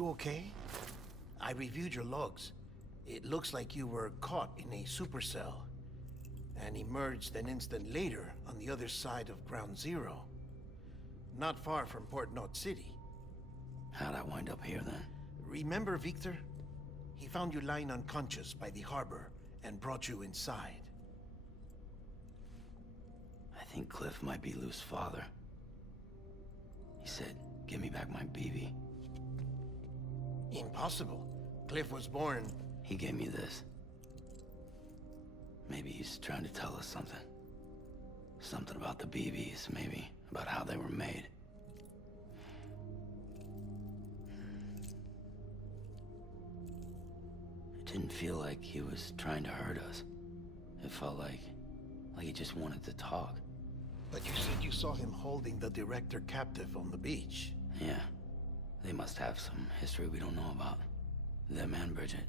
you okay? I reviewed your logs. It looks like you were caught in a supercell and emerged an instant later on the other side of Ground Zero. Not far from Port Knot City. How'd I wind up here then? Remember Victor? He found you lying unconscious by the harbor and brought you inside. I think Cliff might be Lou's father. He said, give me back my BB. Impossible. Cliff was born... He gave me this. Maybe he's trying to tell us something. Something about the BBs, maybe. About how they were made. It didn't feel like he was trying to hurt us. It felt like he just wanted to talk. But you said you saw him holding the director captive on the beach. Yeah. They must have some history we don't know about. Them and Bridget.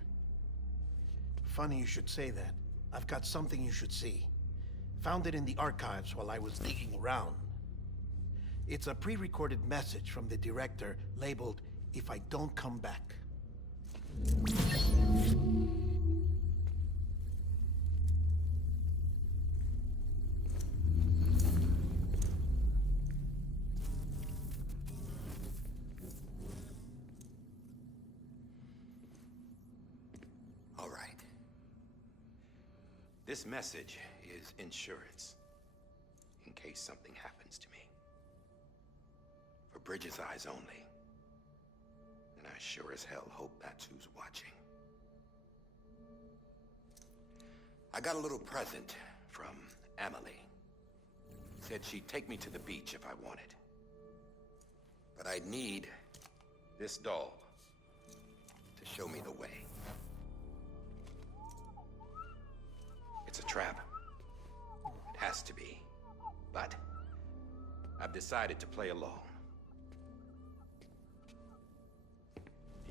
Funny you should say that. I've got something you should see. Found it in the archives while I was digging around. It's a pre-recorded message from the director labeled, "If I don't come back." All right. This message is insurance, in case something happens to me. For Bridget's eyes only. And I sure as hell hope that's who's watching. I got a little present from Emily. Said she'd take me to the beach if I wanted. But I'd need this doll to show me the way. It's a trap. It has to be. But I've decided to play along.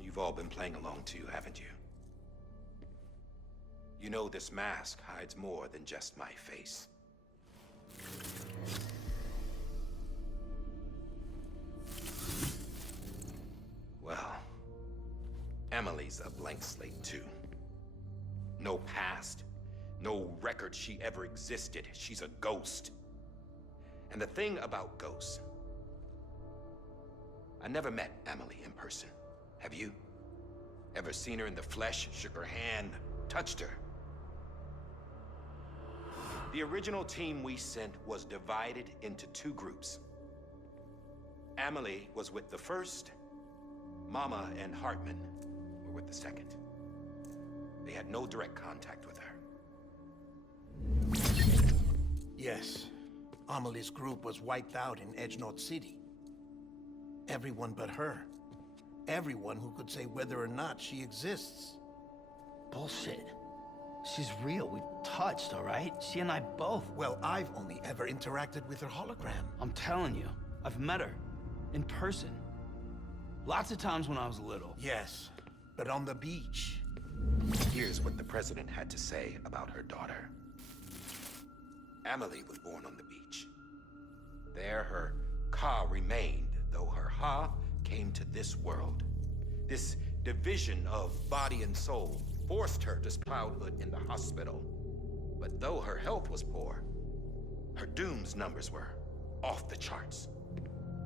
You've all been playing along too, haven't you? You know this mask hides more than just my face. Well, Emily's a blank slate too. No past. No record she ever existed. She's a ghost. And the thing about ghosts... I never met Emily in person. Have you? Ever seen her in the flesh, shook her hand, touched her? The original team we sent was divided into two groups. Emily was with the first. Mama and Hartman were with the second. They had no direct contact with her. Yes. Amelie's group was wiped out in Edge Knot City. Everyone but her. Everyone who could say whether or not she exists. Bullshit. She's real. We touched, all right? She and I both. Well, I've only ever interacted with her hologram. I'm telling you, I've met her. In person. Lots of times when I was little. Yes, but on the beach. Here's what the president had to say about her daughter. Emily was born on the beach. There her Ka remained, though her Ha came to this world. This division of body and soul forced her to childhood in the hospital. But though her health was poor, her Doom's numbers were off the charts.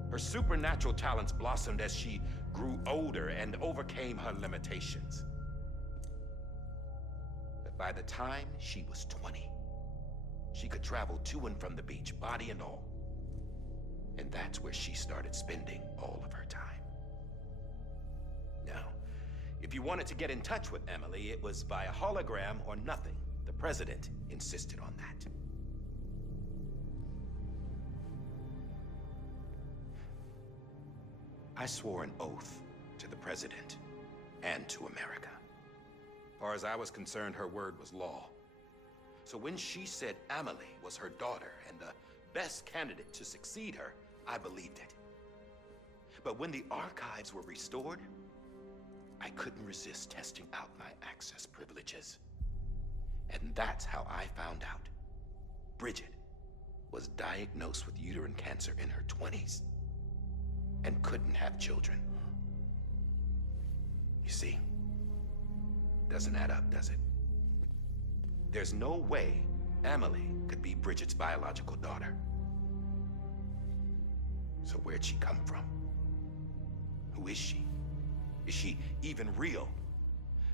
Her supernatural talents blossomed as she grew older and overcame her limitations. But by the time she was 20, she could travel to and from the beach, body and all. And that's where she started spending all of her time. Now, if you wanted to get in touch with Emily, it was via hologram or nothing. The president insisted on that. I swore an oath to the president and to America. As far as I was concerned, her word was law. So when she said Emily was her daughter and the best candidate to succeed her, I believed it. But when the archives were restored, I couldn't resist testing out my access privileges. And that's how I found out Bridget was diagnosed with uterine cancer in her 20s and couldn't have children. You see? Doesn't add up, does it? There's no way Amelie could be Bridget's biological daughter. So where'd she come from? Who is she? Is she even real?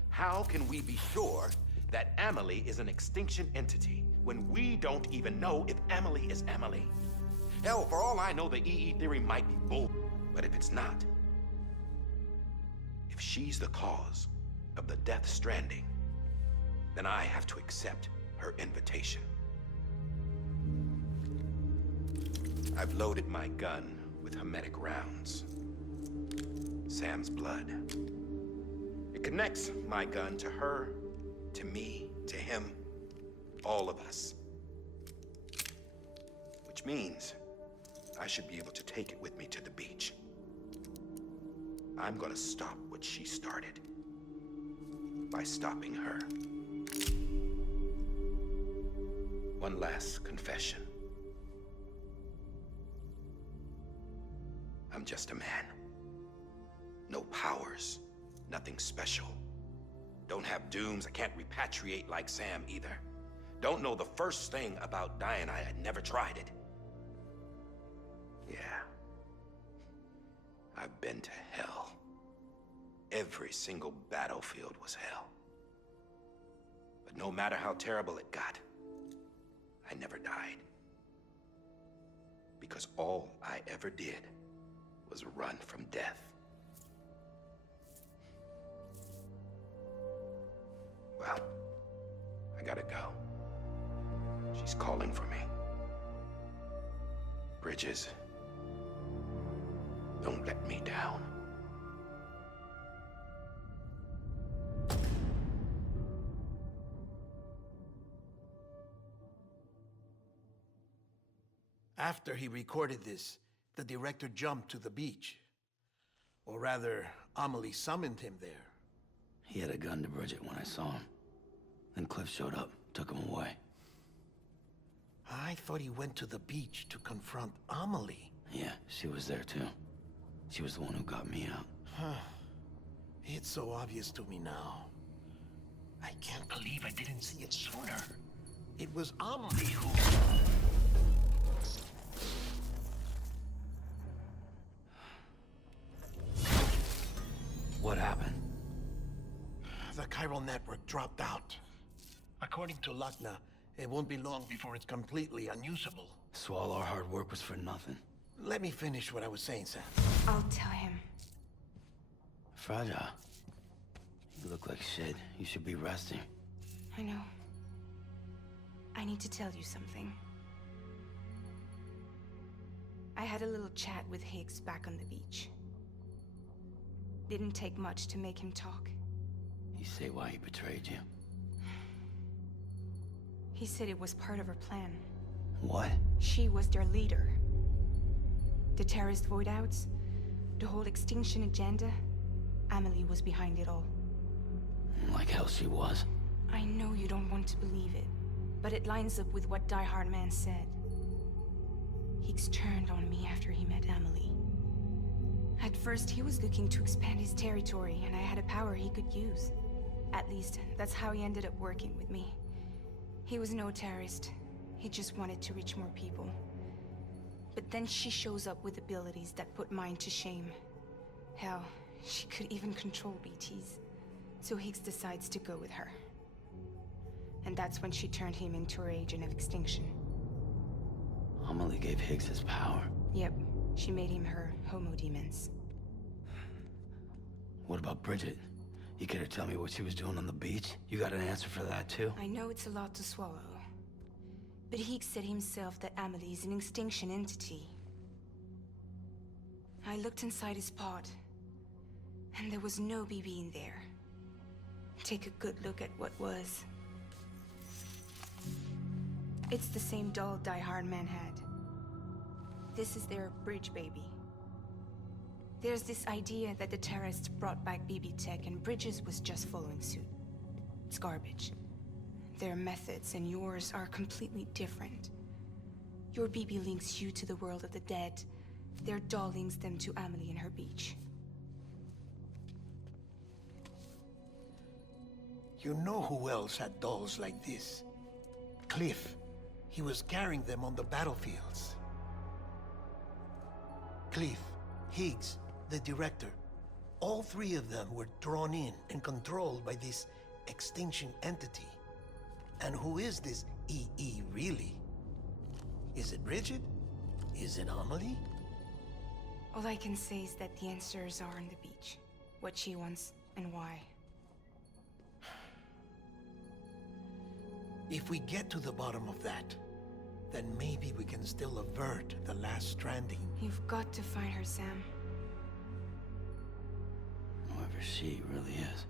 How can we be sure that Amelie is an extinction entity when we don't even know if Amelie is Amelie? Hell, for all I know, the EE theory might be bull, but if it's not, if she's the cause of the death stranding, then I have to accept her invitation. I've loaded my gun with hermetic rounds. Sam's blood. It connects my gun to her, to me, to him, all of us. Which means I should be able to take it with me to the beach. I'm gonna stop what she started by stopping her. One last confession. I'm just a man. No powers, nothing special. Don't have dooms, I can't repatriate like Sam either. Don't know the first thing about dying, I had never tried it. Yeah. I've been to hell. Every single battlefield was hell. But no matter how terrible it got, I never died. Because all I ever did was run from death. Well, I gotta go. She's calling for me. Bridges, don't let me down. After he recorded this, the director jumped to the beach. Or rather, Amelie summoned him there. He had a gun to Bridget when I saw him. Then Cliff showed up, took him away. I thought he went to the beach to confront Amelie. Yeah, she was there too. She was the one who got me out. It's so obvious to me now. I can't believe I didn't see it sooner. It was Amelie who... What happened? The chiral network dropped out. According to Lakna, it won't be long before it's completely unusable. So all our hard work was for nothing. Let me finish what I was saying, Sam. I'll tell him. Fragile. You look like shit. You should be resting. I know. I need to tell you something. I had a little chat with Higgs back on the beach. Didn't take much to make him talk. You say why he betrayed you? He said it was part of her plan. What? She was their leader. The terrorist voidouts, the whole extinction agenda, Amelie was behind it all. Like hell she was. I know you don't want to believe it, but it lines up with what Die Hard Man said. Higgs turned on me after he met Amelie. At first, he was looking to expand his territory, and I had a power he could use. At least, that's how he ended up working with me. He was no terrorist. He just wanted to reach more people. But then she shows up with abilities that put mine to shame. Hell, she could even control BTs. So Higgs decides to go with her. And that's when she turned him into her agent of extinction. Amelie gave Higgs his power. Yep, she made him her homo demons. What about Bridget? You care to tell me what she was doing on the beach? You got an answer for that too? I know it's a lot to swallow. But Higgs said himself that Amelie is an extinction entity. I looked inside his pod, and there was no BB in there. Take a good look at what was. It's the same doll Die Hard Man had. This is their bridge baby. There's this idea that the terrorists brought back BB tech and Bridges was just following suit. It's garbage. Their methods and yours are completely different. Your BB links you to the world of the dead. Their doll links them to Amelie and her beach. You know who else had dolls like this? Cliff. He was carrying them on the battlefields. Cliff, Higgs, the director. All three of them were drawn in and controlled by this extinction entity. And who is this EE really? Is it Bridget? Is it Amelie? All I can say is that the answers are on the beach. What she wants and why. If we get to the bottom of that, then maybe we can still avert the last stranding. You've got to find her, Sam. Whoever she really is.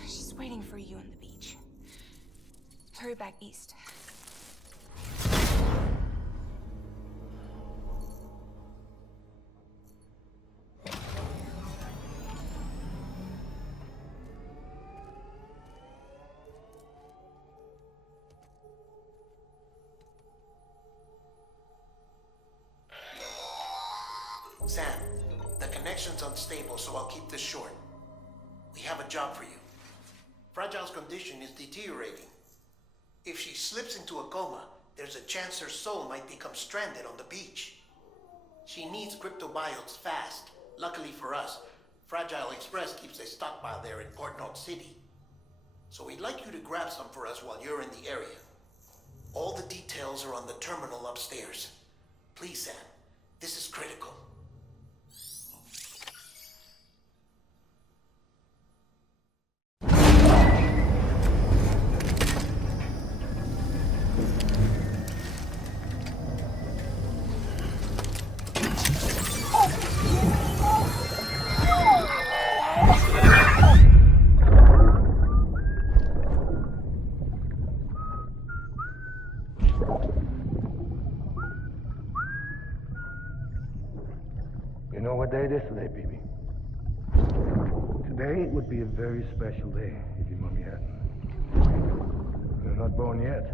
She's waiting for you on the beach. Hurry back east. Sam, the connection's unstable, so I'll keep this short. We have a job for you. Fragile's condition is deteriorating. If she slips into a coma, there's a chance her soul might become stranded on the beach. She needs cryptobiotes fast. Luckily for us, Fragile Express keeps a stockpile there in Port North City. So we'd like you to grab some for us while you're in the area. All the details are on the terminal upstairs. Please, Sam, this is critical. You know what day it is today, BB? Today would be a very special day if your mommy hadn't. You're not born yet.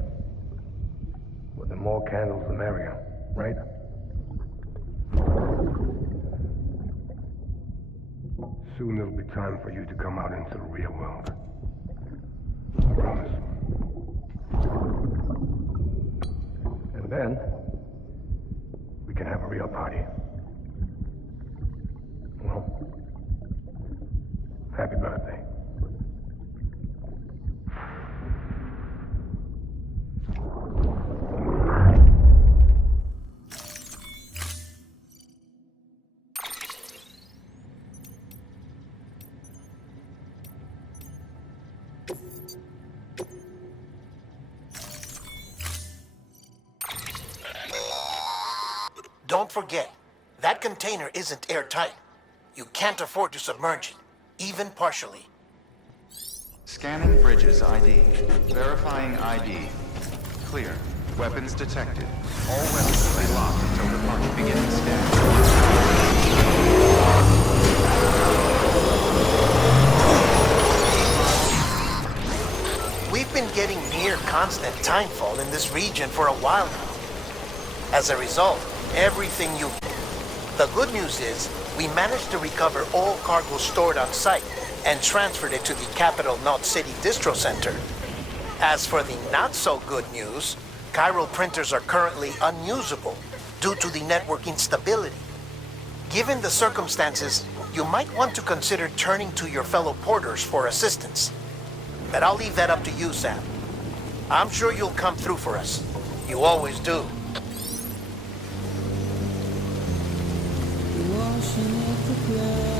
But the more candles, the merrier, right? Soon it'll be time for you to come out into the real world. I promise. And then, we can have a real party. Well, happy birthday. Don't forget, that container isn't airtight. You can't afford to submerge it, even partially. Scanning Bridges ID. Verifying ID. Clear. Weapons detected. All weapons will be locked until the party begins scan. We've been getting near constant timefall in this region for a while now. As a result, everything you... The good news is, we managed to recover all cargo stored on site and transferred it to the Capital Knot City Distro Center. As for the not-so-good news, chiral printers are currently unusable due to the network instability. Given the circumstances, you might want to consider turning to your fellow porters for assistance. But I'll leave that up to you, Sam. I'm sure you'll come through for us. You always do. Washing at the ground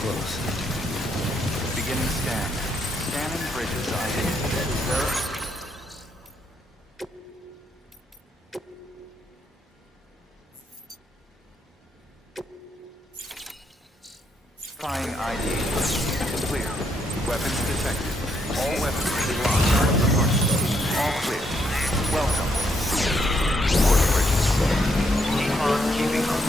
close. Beginning scan. Scanning bridges ID. Verifying ID. Clear. Weapons detected. All weapons will be locked out of the party. All clear. Welcome. Port bridges. Decon keeping up.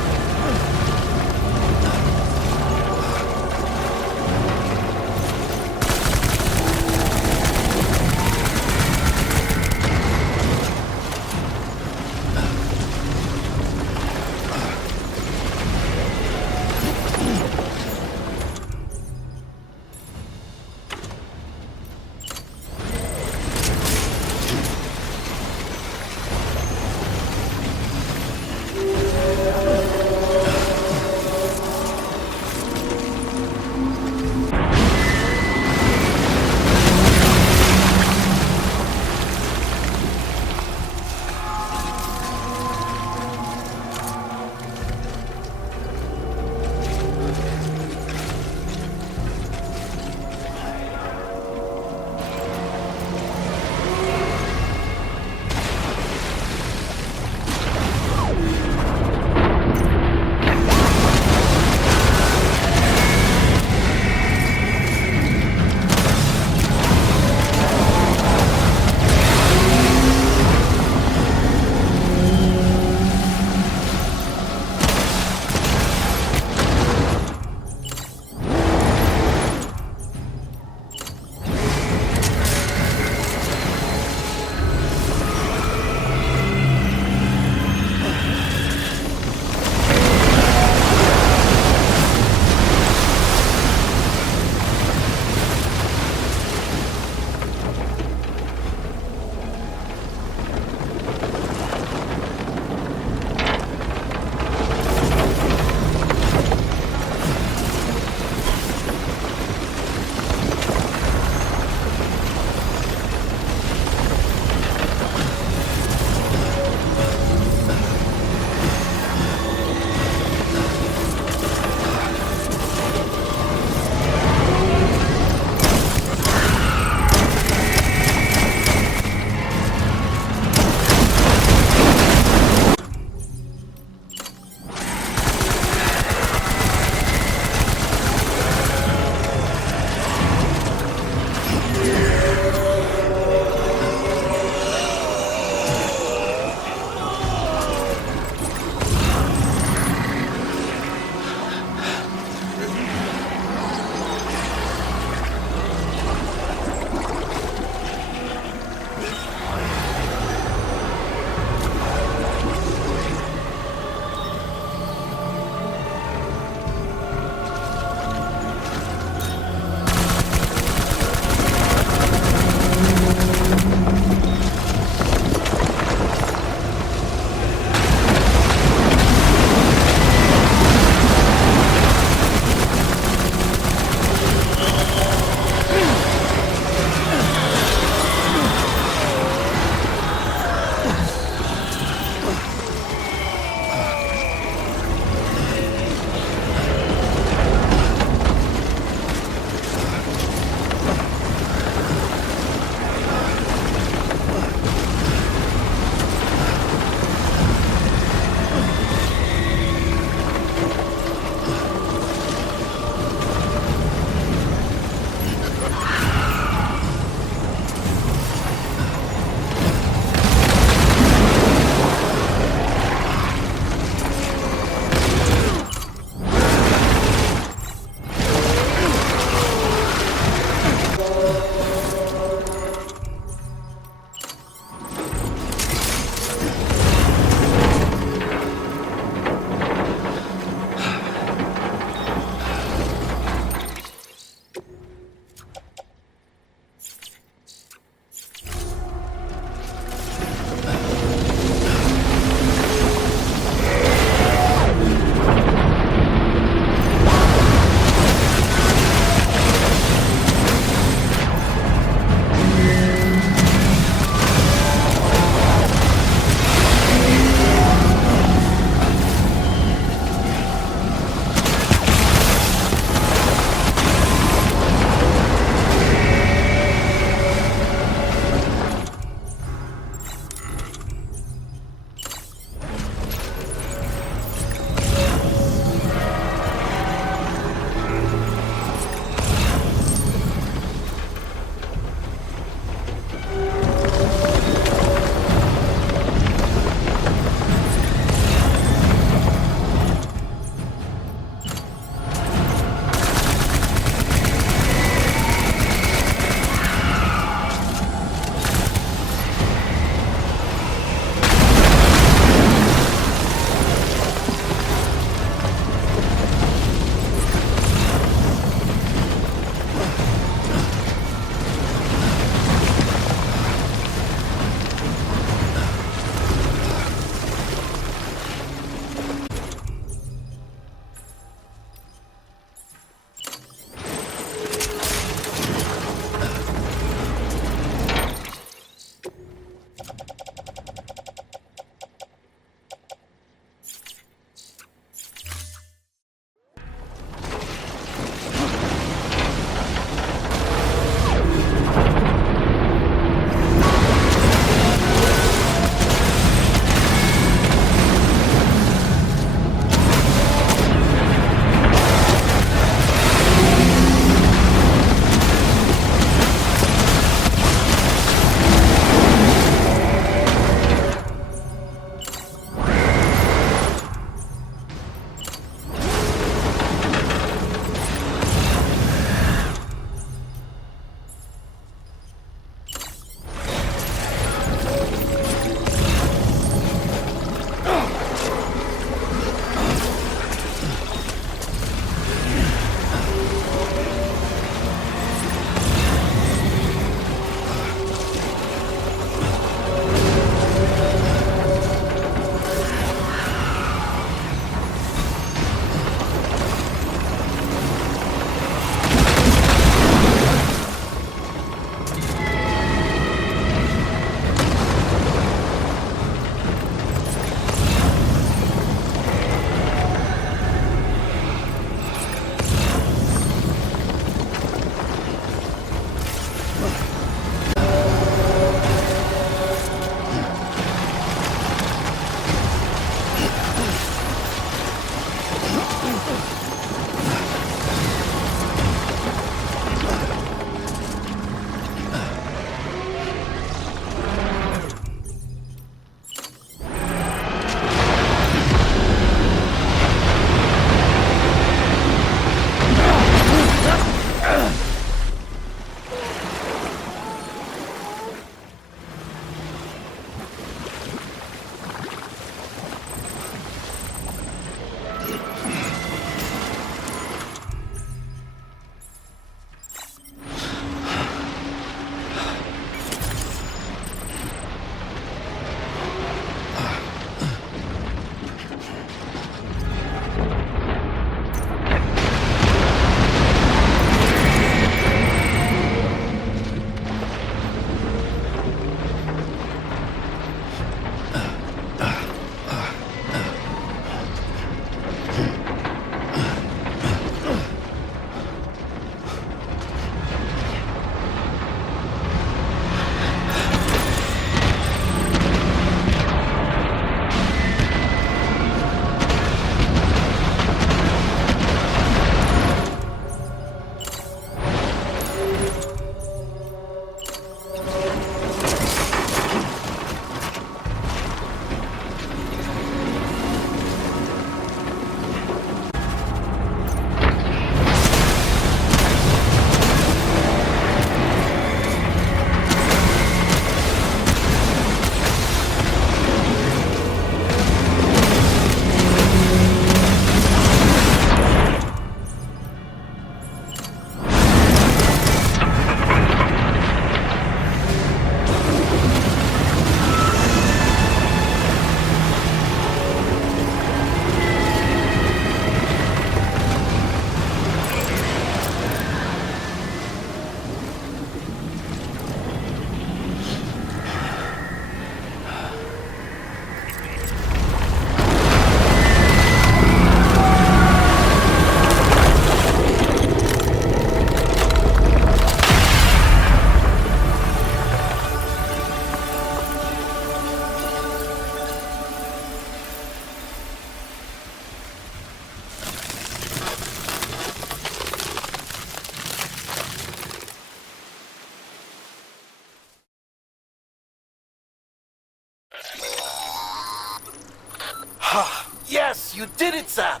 Yes, you did it, Sam!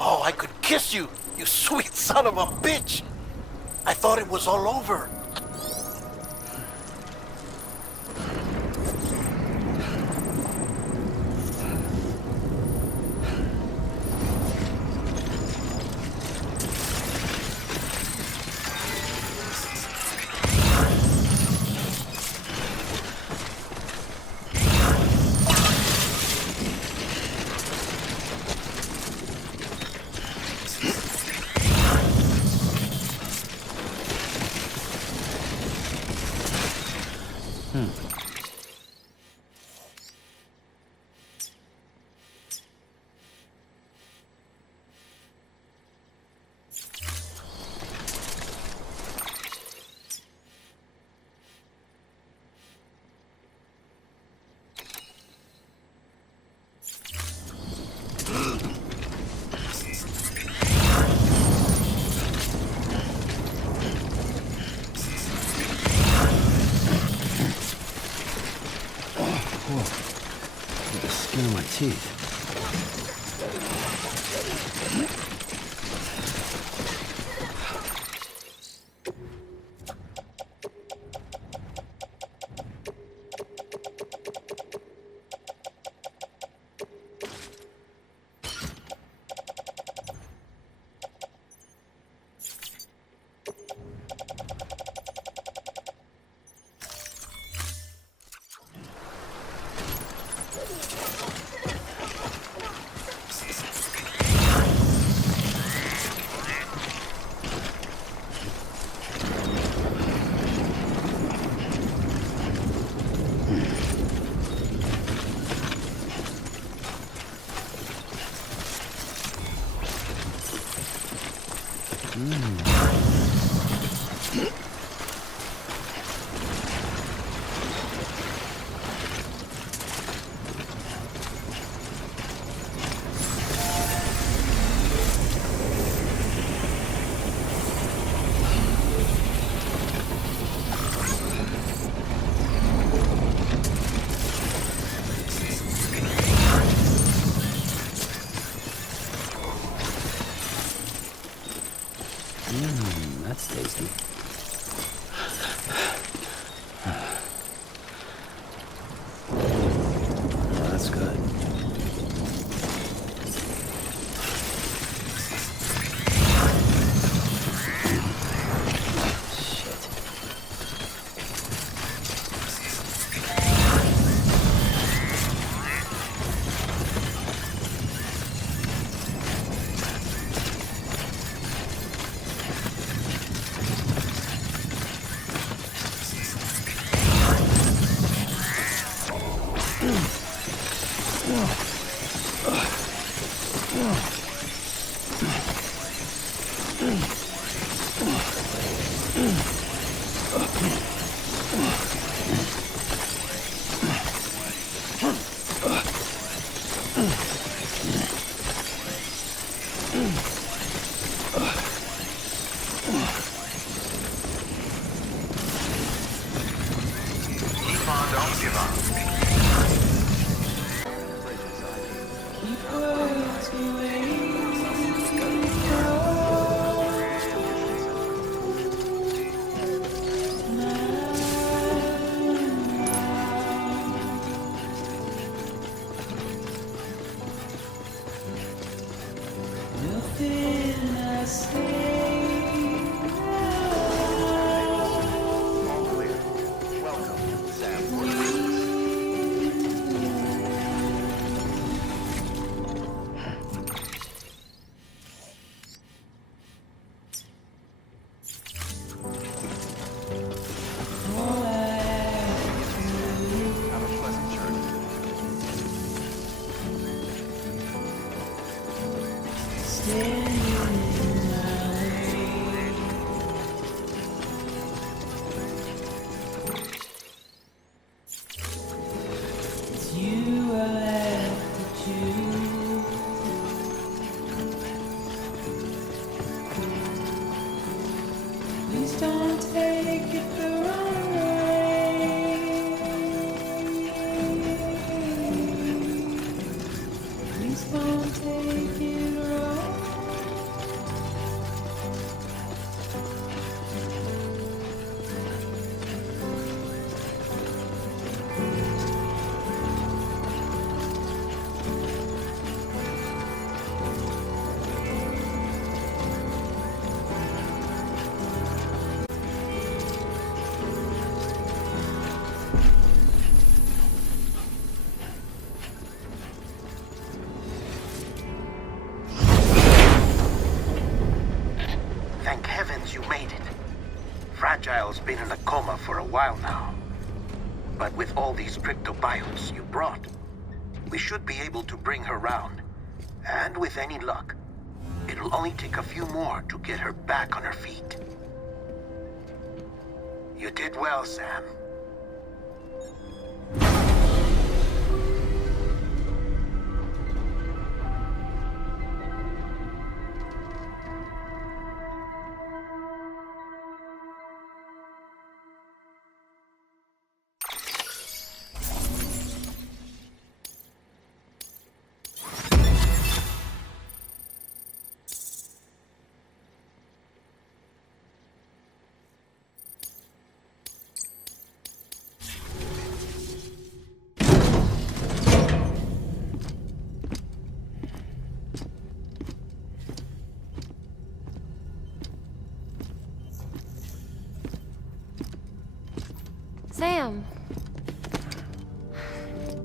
Oh, I could kiss you, you sweet son of a bitch! I thought it was all over. Whoa. Look at the skin of my teeth. That's tasty. Oh, that's good. Keep on, don't give up. All clear. Welcome, Sam. Have a pleasant journey. Please don't take it the wrong way. Please don't take it wrong. Thank heavens you made it. Fragile's been in a coma for a while now. But with all these cryptobiotes you brought, we should be able to bring her round. And with any luck, it'll only take a few more to get her back on her feet. You did well, Sam.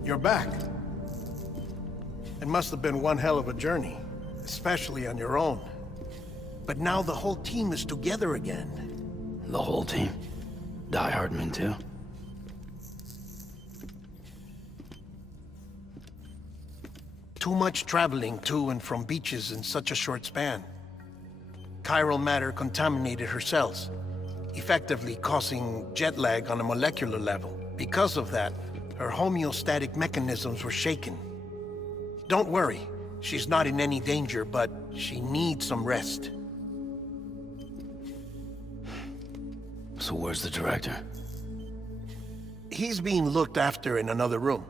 You're back. It must have been one hell of a journey, especially on your own. But now the whole team is together again. The whole team? Die Hardman too? Too much traveling to and from beaches in such a short span. Chiral matter contaminated her cells, effectively causing jet lag on a molecular level. Because of that, her homeostatic mechanisms were shaken. Don't worry, she's not in any danger, but she needs some rest. So where's the director? He's being looked after in another room.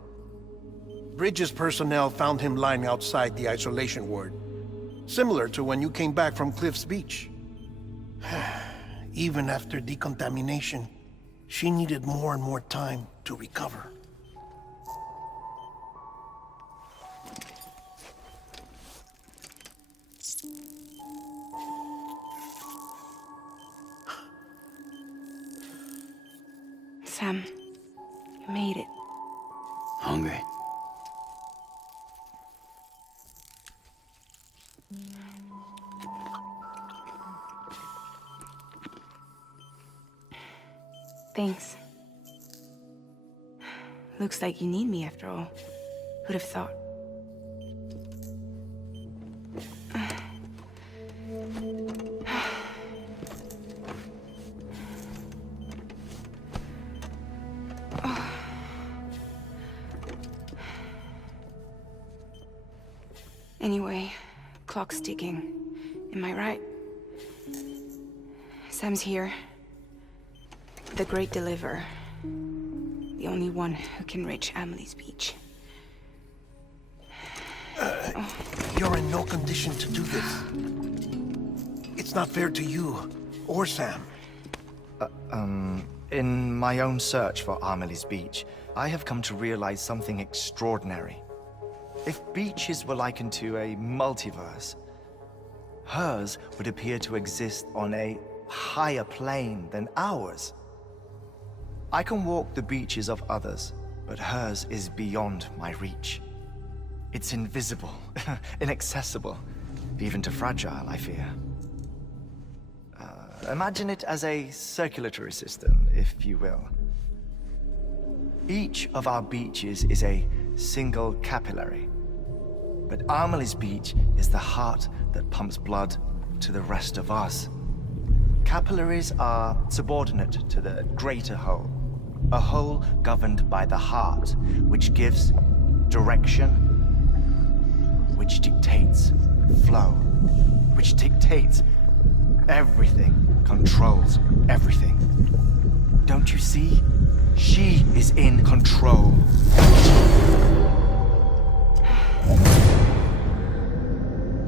Bridges personnel found him lying outside the isolation ward. Similar to when you came back from Cliff's Beach. Even after decontamination, she needed more and more time to recover. Sam, you made it. Hungry? Thanks. Looks like you need me after all. Who'd have thought? Anyway, clock's ticking. Am I right? Sam's here. The Great Deliverer. The only one who can reach Amelie's beach. You're in no condition to do this. It's not fair to you, or Sam. In my own search for Amelie's beach, I have come to realize something extraordinary. If beaches were likened to a multiverse, hers would appear to exist on a higher plane than ours. I can walk the beaches of others, but hers is beyond my reach. It's invisible, inaccessible, even to Fragile, I fear. Imagine it as a circulatory system, if you will. Each of our beaches is a single capillary, but Amelie's beach is the heart that pumps blood to the rest of us. Capillaries are subordinate to the greater whole, a whole governed by the heart, which gives direction, which dictates flow, which dictates everything, controls everything. Don't you see? She is in control.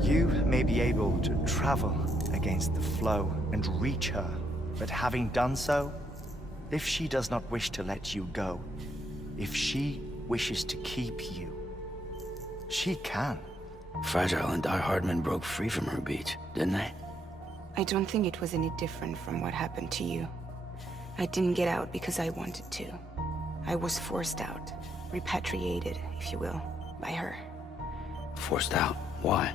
You may be able to travel against the flow and reach her, but having done so, if she does not wish to let you go, if she wishes to keep you, she can. Fragile and Die Hardman broke free from her beach, didn't they? I don't think it was any different from what happened to you. I didn't get out because I wanted to. I was forced out. Repatriated, if you will, by her. Forced out? Why?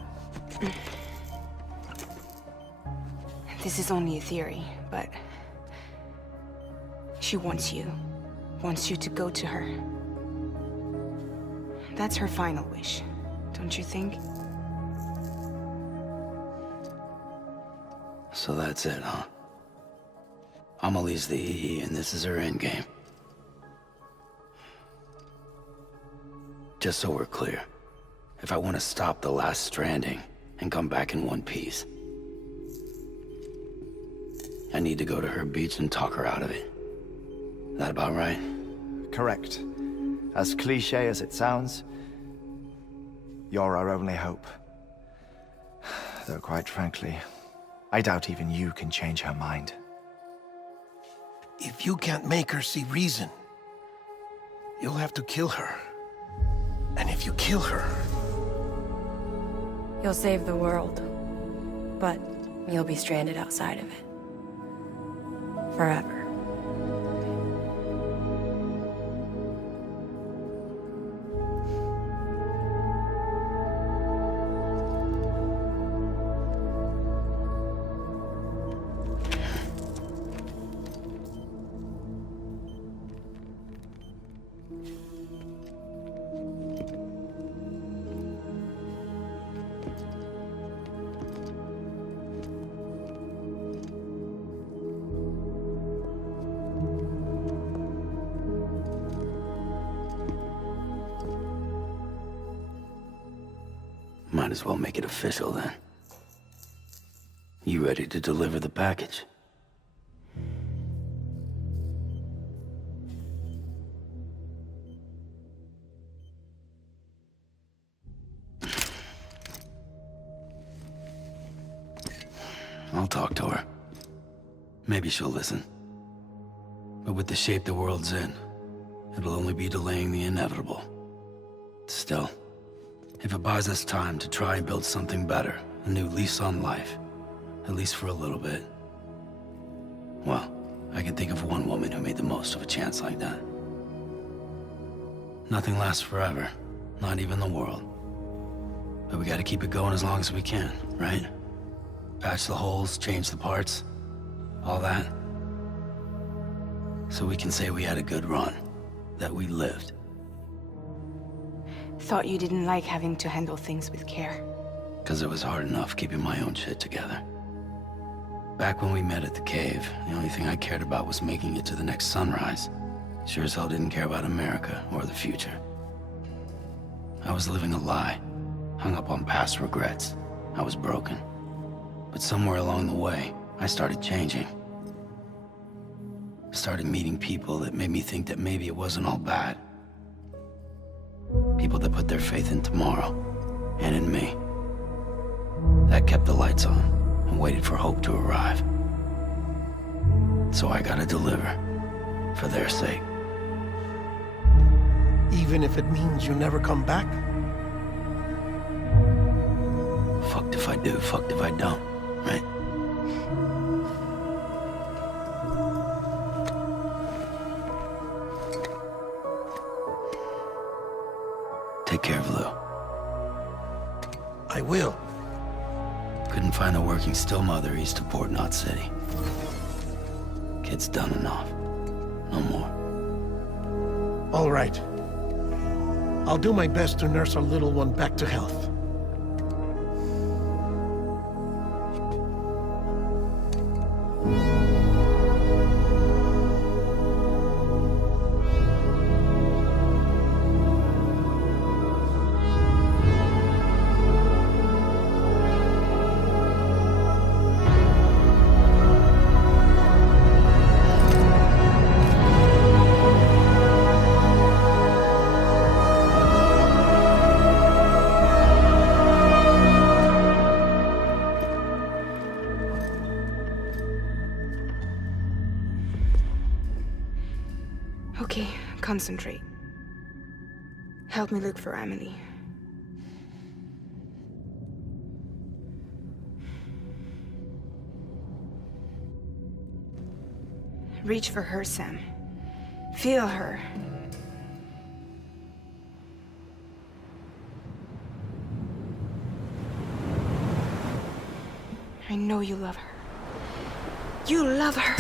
This is only a theory, but... she wants you. Wants you to go to her. That's her final wish, don't you think? So that's it, huh? Amelie's the EE, and this is her endgame. Just so we're clear, if I want to stop the last Stranding and come back in one piece, I need to go to her beach and talk her out of it. That about right? Correct. As cliché as it sounds, you're our only hope. Though quite frankly, I doubt even you can change her mind. If you can't make her see reason, you'll have to kill her. And if you kill her... You'll save the world, but you'll be stranded outside of it. Forever. Might as well make it official then. You ready to deliver the package? I'll talk to her. Maybe she'll listen. But with the shape the world's in, it'll only be delaying the inevitable. Still, if it buys us time to try and build something better, a new lease on life, at least for a little bit, well, I can think of one woman who made the most of a chance like that. Nothing lasts forever, not even the world. But we gotta keep it going as long as we can, right? Patch the holes, change the parts, all that. So we can say we had a good run, that we lived. Thought you didn't like having to handle things with care. 'Cause it was hard enough keeping my own shit together. Back when we met at the cave, the only thing I cared about was making it to the next sunrise. Sure as hell didn't care about America or the future. I was living a lie, hung up on past regrets. I was broken. But somewhere along the way, I started changing. Started meeting people that made me think that maybe it wasn't all bad. People that put their faith in tomorrow, and in me. That kept the lights on, and waited for hope to arrive. So I gotta deliver, for their sake. Even if it means you never come back? Fucked if I do, fucked if I don't, right? Take care of Lou. I will. Couldn't find a working still mother east of Port Knot City. Kid's done enough. No more. All right. I'll do my best to nurse our little one back to health. Okay, concentrate. Help me look for Emily. Reach for her, Sam. Feel her. I know you love her. You love her!